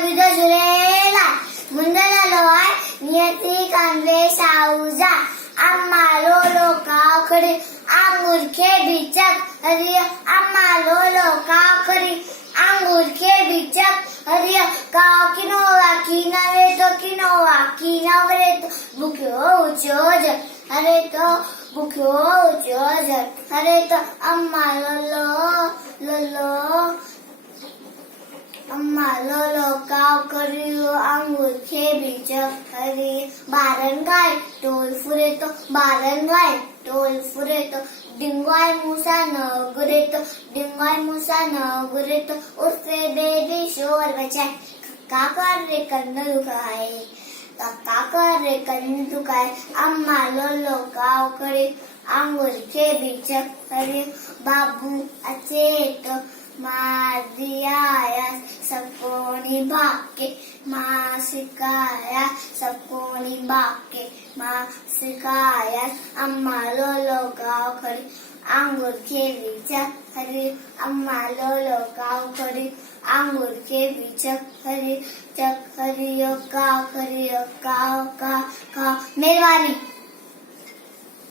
विविध झुलेला मुंदला लोहाय नियती कांदे साऊजा अम्मा लो काखडी आंगूर के बिचक हरिय अम्मा लो काखडी आंगूर के बिचक हरिय का किनोवा किनारे तो किनोवा किनावरे तो बुक्यो उचोज अरे तो बुक्यो उचोज अरे तो अम्मा लो अम्मा लो काव करियो आंगूर के बिचक हरी बारन गाय टोल फुरे तो बारन गाय टोल फुरे तो डिंगवाय मूसा नगरे तो डिंगवाय मूसा नगरे तो उससे बेबी शोर बचाए काकर रे कन्न दुखाए काकर रे कन्न दुखाए अम्मा लो काव करे आंगूर के बिचक हरी बाबू अच्छे तो मार दिया सबको निभा के माँ सिखाया सबको निभा के माँ सिखाया अम्मा लो गाँव खड़ी आंगूर के बिचक हरी अम्मा लो गाँव खड़ी आंगूर के बिचक हरी चक हरियो गाँव खरियो गाँव का मेहरबानी।